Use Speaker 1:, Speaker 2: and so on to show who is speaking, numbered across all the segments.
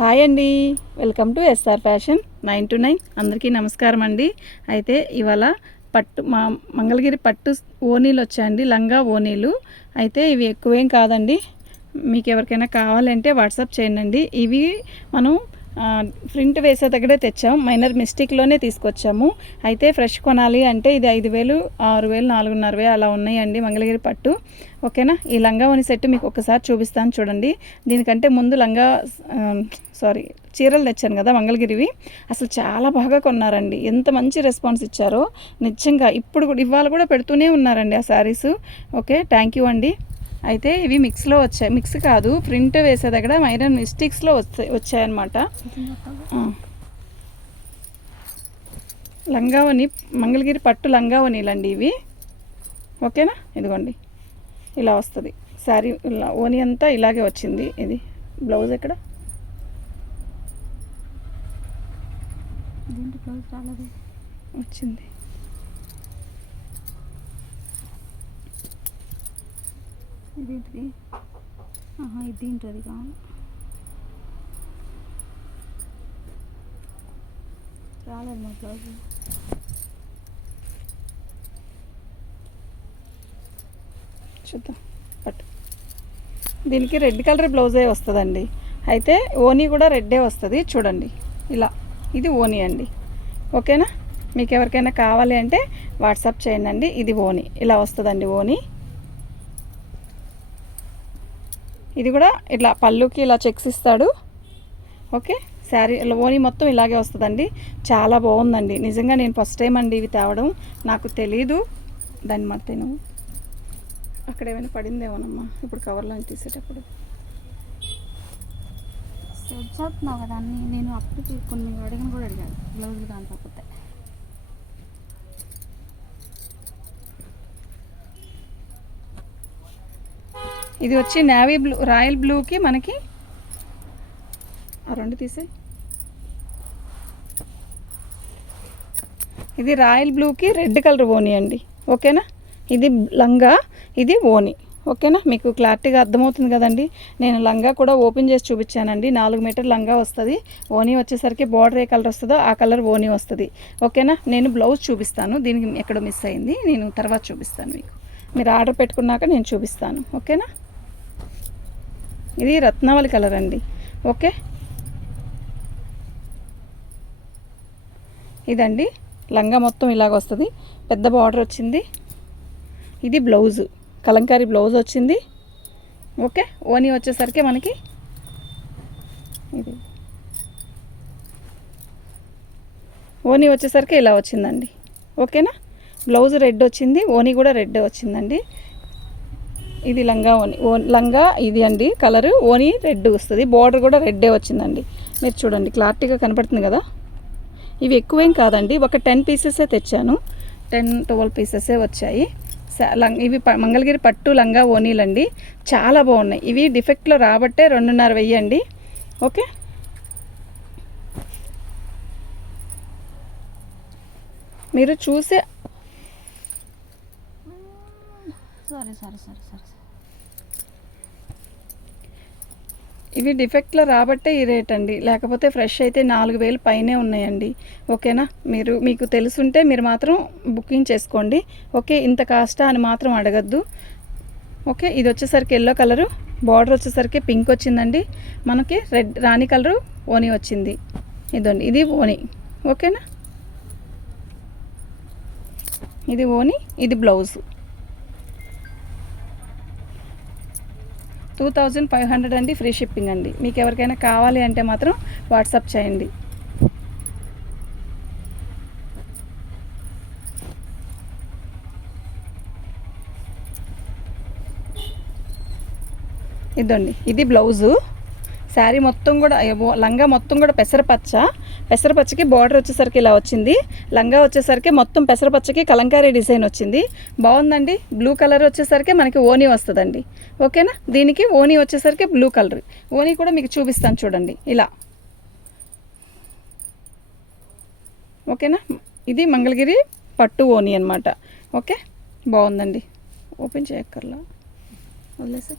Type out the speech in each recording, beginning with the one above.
Speaker 1: Hi అండి. Welcome to S R fashion nine to nine. అందరికీ నమస్కారం అండి. అయితే ఇవాళ పట్టు మా మంగళగిరి పట్టు ఓనీలు వచ్చాయండి లంగా ఓనీలు అయితే ఇవి ఎక్కువేం కాదండి. మీకు ఎవరికైనా కావాలంటే వాట్సాప్ చేయండి ఇవి మనం ప్రింట్ వేసే దగ్గరే తెచ్చాం. మైనర్ మిస్టేక్లోనే తీసుకొచ్చాము. అయితే ఫ్రెష్ కొనాలి అంటే ఇది ఐదు వేలు ఆరు వేలు నాలుగున్నర వేలు అలా ఉన్నాయండి మంగళగిరి పట్టు. ఓకేనా? ఈ లంగా ఓని సెట్ మీకు ఒకసారి చూపిస్తాను చూడండి. దీనికంటే ముందు లంగా సారీ చీరలు తెచ్చాను కదా మంగళగిరివి. అసలు చాలా బాగా కొన్నారండి. ఎంత మంచి రెస్పాన్స్ ఇచ్చారో. నిజంగా ఇప్పుడు కూడా ఇవాళ కూడా పెడుతూనే ఉన్నారండి ఆ శారీస్. ఓకే? థ్యాంక్ యూ అండి. అయితే ఇవి మిక్స్లో వచ్చాయి. మిక్స్ కాదు ప్రింట్ వేసే దగ్గర ఐరన్ మిస్టిక్స్లో వచ్చాయి వచ్చాయన్నమాట. లంగావని మంగళగిరి పట్టు లంగావనీలండి ఇవి. ఓకేనా? ఇదిగోండి. ఇలా వస్తుంది. శారీ ఇలా ఓని అంతా ఇలాగే వచ్చింది. ఇది బ్లౌజ్ ఎక్కడ? వచ్చింది.
Speaker 2: ఇదేంటిది? ఆహా ఇది దీంట్లోది కాదు. రాలేదు మా బ్లౌజ్.
Speaker 1: చూద్దాం పట్టు. దీనికి రెడ్ కలర్ బ్లౌజే వస్తుందండి. అయితే ఓనీ కూడా రెడ్డే వస్తుంది చూడండి. ఇలా ఇది ఓనీ అండి. ఓకేనా? మీకు ఎవరికైనా కావాలి అంటే వాట్సాప్ చేయండి అండి ఇది ఓనీ. ఇలా వస్తుందండి ఓనీ. ఇది కూడా ఇట్లా పళ్ళుకి ఇలా చెక్స్ ఇస్తాడు. ఓకే శారీ ఇలా ఓనీ మొత్తం ఇలాగే వస్తుందండి. చాలా బాగుందండి. నిజంగా నేను ఫస్ట్ టైం అండి ఇవి తేవడం. నాకు తెలీదు. దాన్ని మాత్రం అక్కడ ఏమైనా పడిందేమోనమ్మా? ఇప్పుడు కవర్లో తీసేటప్పుడు.
Speaker 2: చెప్తున్నావు కదా నేను అప్పటికి కొన్ని అడిగిన కూడా అడిగాను. కాని కాకపోతే.
Speaker 1: ఇది వచ్చి నేవీ బ్లూ రాయల్ బ్లూకి మనకి ఆ రెండు తీసే ఇది రాయల్ బ్లూకి రెడ్ కలర్ ఓని అండి. ఓకేనా? ఇది లంగా ఇది ఓని. ఓకేనా? మీకు క్లారిటీగా అర్థమవుతుంది కదండి. నేను లంగా కూడా ఓపెన్ చేసి చూపించానండి. నాలుగు మీటర్ లంగా వస్తుంది. ఓనీ వచ్చేసరికి బార్డర్ ఏ కలర్ వస్తుందో ఆ కలర్ ఓనీ వస్తుంది. ఓకేనా? నేను బ్లౌజ్ చూపిస్తాను. దీనికి ఎక్కడ మిస్ అయింది? నేను తర్వాత చూపిస్తాను మీకు. మీరు ఆర్డర్ పెట్టుకున్నాక నేను చూపిస్తాను. ఓకేనా? ఇది రత్నావళి కలర్ అండి. ఓకే? ఇదండి. లంగా మొత్తం ఇలాగ వస్తుంది. పెద్ద బార్డర్ వచ్చింది. ఇది బ్లౌజు కలంకారీ బ్లౌజ్ వచ్చింది. ఓకే? ఓనీ వచ్చేసరికి మనకి ఇది. ఓనీ వచ్చేసరికి ఇలా వచ్చిందండి. ఓకేనా? బ్లౌజ్ రెడ్ వచ్చింది. ఓనీ కూడా రెడ్ వచ్చిందండి. ఇది లంగా ఓని ఓ లంగా ఇది అండి కలరు ఓని రెడ్ వస్తుంది. బార్డర్ కూడా రెడ్డే వచ్చిందండి. మీరు చూడండి క్లారిటీగా కనపడుతుంది కదా? ఇవి ఎక్కువేం కాదండి. ఒక టెన్ పీసెసే తెచ్చాను. టెన్ ట్వెల్వ్ పీసెసే వచ్చాయి. స- ఇవి ప- మంగళగిరి పట్టు లంగా ఓనీలండి. చాలా బాగున్నాయి. ఇవి డిఫెక్ట్లో రాబట్టే రెండున్నర వెయ్యి అండి. ఓకే? మీరు చూసే
Speaker 2: సరే సరే సరే సరే
Speaker 1: ఇవి డిఫెక్ట్లో రాబట్టే ఈ రేట్ అండి. లేకపోతే ఫ్రెష్ అయితే నాలుగు వేలు పైనే ఉన్నాయండి. ఓకేనా? మీరు మీకు తెలుసుంటే మీరు మాత్రం బుకింగ్ చేసుకోండి. ఓకే ఇంత కాస్టా అని మాత్రం అడగద్దు. ఓకే ఇది వచ్చేసరికి ఎల్లో కలరు. బార్డర్ వచ్చేసరికి పింక్ వచ్చిందండి. మనకి రెడ్ రాణి కలరు ఓని వచ్చింది. ఇదండి ఇది ఓని. ఓకేనా? ఇది ఓని ఇది blouse. Two thousand five hundred అండి ఫ్రీ షిప్పింగ్ అండి. మీకు ఎవరికైనా కావాలి అంటే మాత్రం వాట్సాప్ చేయండి. ఇదండి ఇది బ్లౌజు. శారీ మొత్తం కూడా లంగా మొత్తం కూడా పెసరపచ్చ. పెసరపచ్చకి బార్డర్ వచ్చేసరికి ఇలా వచ్చింది. లంగా వచ్చేసరికి మొత్తం పెసరపచ్చకి కలంకారీ డిజైన్ వచ్చింది. బాగుందండి? బ్లూ కలర్ వచ్చేసరికి మనకి ఓనీ వస్తుందండి. ఓకేనా? దీనికి ఓనీ వచ్చేసరికి బ్లూ కలర్ ఓనీ కూడా మీకు చూపిస్తాను చూడండి. ఇలా. ఓకేనా? ఇది మంగళగిరి పట్టు ఓనీ అనమాట ఓకే? బాగుందండి. ఓపెన్ చేయక్కర్లా. వదిలేసా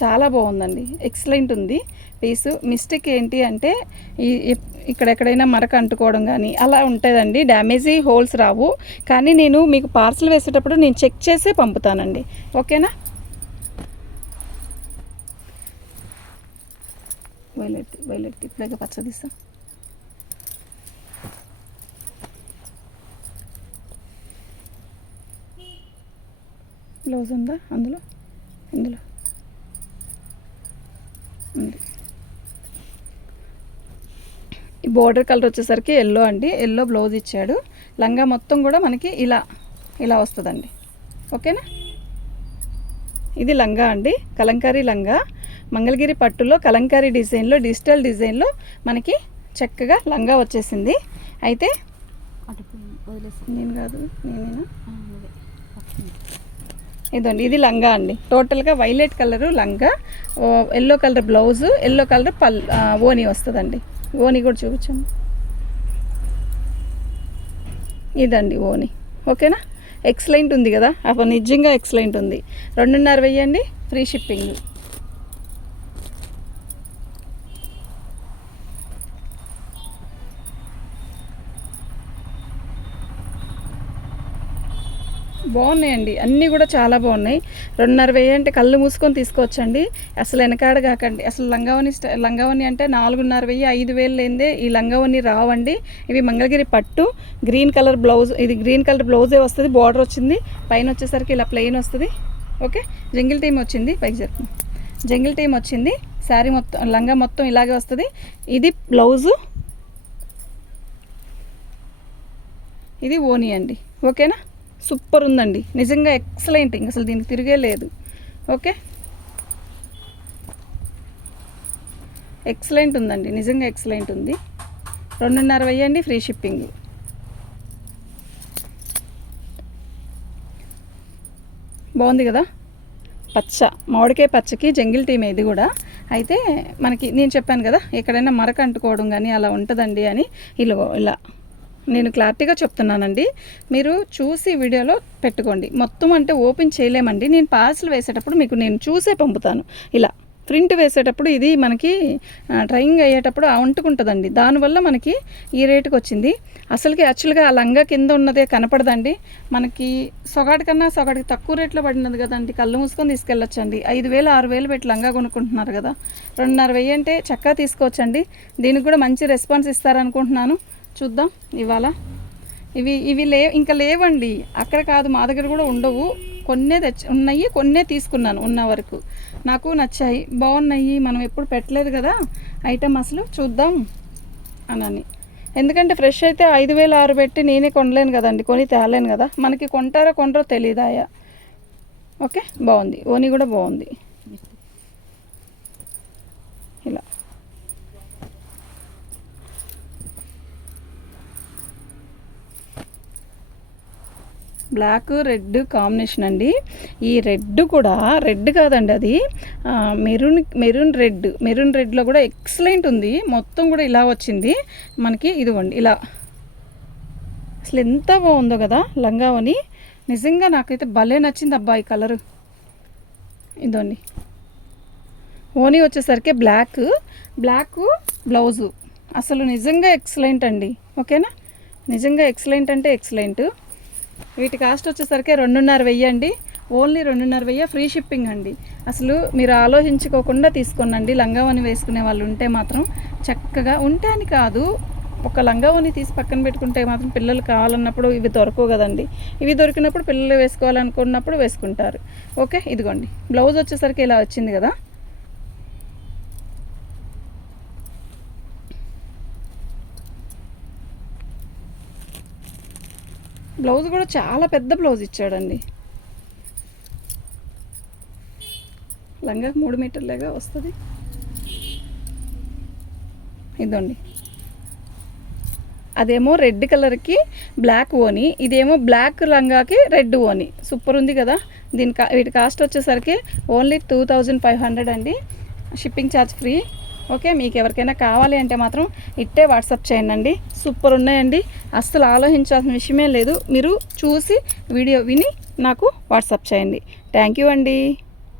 Speaker 1: చాలా బాగుందండి. ఎక్సలెంట్ ఉంది. పీసు మిస్టేక్ ఏంటి అంటే ఈ ఇక్కడెక్కడైనా మరక అంటుకోవడం కానీ అలా ఉంటుందండి. డ్యామేజీ హోల్స్ రావు. కానీ నేను మీకు పార్సల్ వేసేటప్పుడు నేను చెక్ చేసే పంపుతానండి. ఓకేనా వైలెట్ వైలెట్ ఇప్పుడే పచ్చ తీస్తా బ్లౌజ్ ఉందా? అందులో? ఇందులో. ఈ బోర్డర్ కలర్ వచ్చేసరికి ఎల్లో అండి. ఎల్లో బ్లౌజ్ ఇచ్చాడు. లంగా మొత్తం కూడా మనకి ఇలా ఇలా వస్తుందండి. ఓకేనా? ఇది లంగా అండి. కలంకారీ లంగా. మంగళగిరి పట్టులో కలంకారీ డిజైన్లో డిజిటల్ డిజైన్లో మనకి చక్కగా లంగా వచ్చేసింది. అయితే నేను కాదు నేనేనా. ఇదండి ఇది లంగా అండి. టోటల్గా వైలెట్ కలరు లంగా yellow colour blouse yellow colour పల్ ఓని వస్తుందండి. ఓని కూడా చూపించండి. ఇదండి ఓని ఓకేనా? ఎక్సలెంట్ ఉంది కదా? అప్పుడు నిజంగా ఎక్సలెంట్ ఉంది. రెండున్నర వెయ్యండి ఫ్రీ షిప్పింగ్ బాగున్నాయండి. అన్నీ కూడా చాలా బాగున్నాయి. రెండున్నర వెయ్యి అంటే కళ్ళు మూసుకొని తీసుకోవచ్చండి. అసలు వెనకాడ కాకండి. అసలు లంగావని లంగావని అంటే నాలుగున్నర వెయ్యి ఐదు వేలు లేదే ఈ లంగావని రావండి. ఇవి మంగళగిరి పట్టు. గ్రీన్ కలర్ బ్లౌజ్ ఇది గ్రీన్ కలర్ బ్లౌజే వస్తుంది. బార్డర్ వచ్చింది. పైన వచ్చేసరికి ఇలా ప్లెయిన్ వస్తుంది. ఓకే? జంగిల్ టీమ్ వచ్చింది. పైకి జరుపు జంగిల్ టీమ్ వచ్చింది. శారీ మొత్తం లంగా మొత్తం ఇలాగే వస్తుంది. ఇది బ్లౌజు. ఇది ఓని అండి. ఓకేనా? సూపర్ ఉందండి. నిజంగా ఎక్సలెంట్. ఇంక అసలు దీనికి తిరిగే లేదు. ఓకే? ఎక్సలెంట్ ఉందండి. నిజంగా ఎక్సలెంట్ ఉంది. రెండున్నర వెయ్యండి ఫ్రీ షిప్పింగ్. బాగుంది కదా? పచ్చ. మామిడికాయ పచ్చకి జంగిల్ టీమ్ ఇది కూడా. అయితే మనకి నేను చెప్పాను కదా ఎక్కడైనా మరక అంటుకోవడం కానీ అలా ఉంటుందండి అని ఇలా ఇలా నేను క్లారిటీగా చెప్తున్నానండి. మీరు చూసి వీడియోలో పెట్టుకోండి. మొత్తం అంటే ఓపెన్ చేయలేమండి. నేను పార్సల్ వేసేటప్పుడు మీకు నేను చూసే పంపుతాను. ఇలా ప్రింట్ వేసేటప్పుడు ఇది మనకి ట్రైంగ్ అయ్యేటప్పుడు అంటుకుంటుందండి. దానివల్ల మనకి ఈ రేటుకి వచ్చింది. అసలుకి యాక్చువల్గా ఆ లంగా కింద ఉన్నదే కనపడదండి. మనకి సొగాటి కన్నా సొగాటికి తక్కువ రేట్లో పడినది కదండి. కళ్ళు మూసుకొని తీసుకెళ్ళొచ్చండి. ఐదు వేలు ఆరు వేలు పెట్టి లంగా కొనుక్కుంటున్నారు కదా. రెండున్నర వెయ్యి అంటే చక్కగా తీసుకోవచ్చండి. దీనికి కూడా మంచి రెస్పాన్స్ ఇస్తారనుకుంటున్నాను. చూద్దాం ఇవాళ. ఇవి ఇవి లే ఇంకా లేవండి. అక్కడ కాదు మా దగ్గర కూడా ఉండవు. కొన్నే తెచ్చి ఉన్నాయి కొన్నే తీసుకున్నాను ఉన్న వరకు. నాకు నచ్చాయి. బాగున్నాయి. మనం ఎప్పుడు పెట్టలేదు కదా. ఐటమ్ అసలు చూద్దాం అనని. ఎందుకంటే ఫ్రెష్ అయితే ఐదు వేలు ఆరు పెట్టి నేనే కొనలేను కదండి. కొని తేలేను కదా. మనకి కొంటారో కొనరో తెలియదాయా ఓకే? బాగుంది. ఓని కూడా బాగుంది. ఇలా. బ్లాక్ రెడ్ కాంబినేషన్ అండి. ఈ రెడ్ కూడా రెడ్ కాదండి అది. మెరూన్ మెరూన్ రెడ్ మెరూన్ రెడ్లో కూడా ఎక్సలెంట్ ఉంది. మొత్తం కూడా ఇలా వచ్చింది. మనకి ఇదిగోండి ఇలా. అసలు ఎంత బాగుందో కదా లంగావని. నిజంగా నాకైతే భలే నచ్చింది అబ్బా ఈ కలరు. ఇదోండి ఓనీ వచ్చేసరికి బ్లాక్. Black blouse. అసలు నిజంగా ఎక్సలెంట్ అండి. ఓకేనా? నిజంగా ఎక్సలెంట్ అంటే ఎక్సలెంట్. వీటి కాస్ట్ వచ్చేసరికి రెండున్నర వెయ్యి అండి. ఓన్లీ రెండున్నర వెయ్యి ఫ్రీ షిప్పింగ్ అండి. అసలు మీరు ఆలోచించుకోకుండా తీసుకోనండి. లంగావని వేసుకునే వాళ్ళు ఉంటే మాత్రం చక్కగా ఉంటే అని కాదు ఒక లంగావని తీసి పక్కన పెట్టుకుంటే మాత్రం పిల్లలు కావాలన్నప్పుడు ఇవి దొరకవు కదండి. ఇవి దొరికినప్పుడు పిల్లలు వేసుకోవాలనుకున్నప్పుడు వేసుకుంటారు. ఓకే ఇదిగోండి. బ్లౌజ్ వచ్చేసరికి ఇలా వచ్చింది కదా. బ్లౌజ్ కూడా చాలా పెద్ద బ్లౌజ్ ఇచ్చాడండి. లంగా మూడు మీటర్లేగా వస్తుంది. ఇదండి. అదేమో రెడ్ కలర్కి బ్లాక్ ఓని ఇదేమో బ్లాక్ లంగాకి రెడ్ ఓని. సూపర్ ఉంది కదా? దీని కా వీటి కాస్ట్ వచ్చేసరికి only two thousand five hundred అండి. Shipping charge free. ఓకే మీకు ఎవరికైనా కావాలి అంటే మాత్రం ఇట్టే వాట్సాప్ చేయండి సూపర్ ఉన్నాయండి. అస్సలు ఆలోచించాల్సిన విషయమే లేదు. మీరు చూసి వీడియో విని నాకు వాట్సాప్ చేయండి. థ్యాంక్ యూ అండి.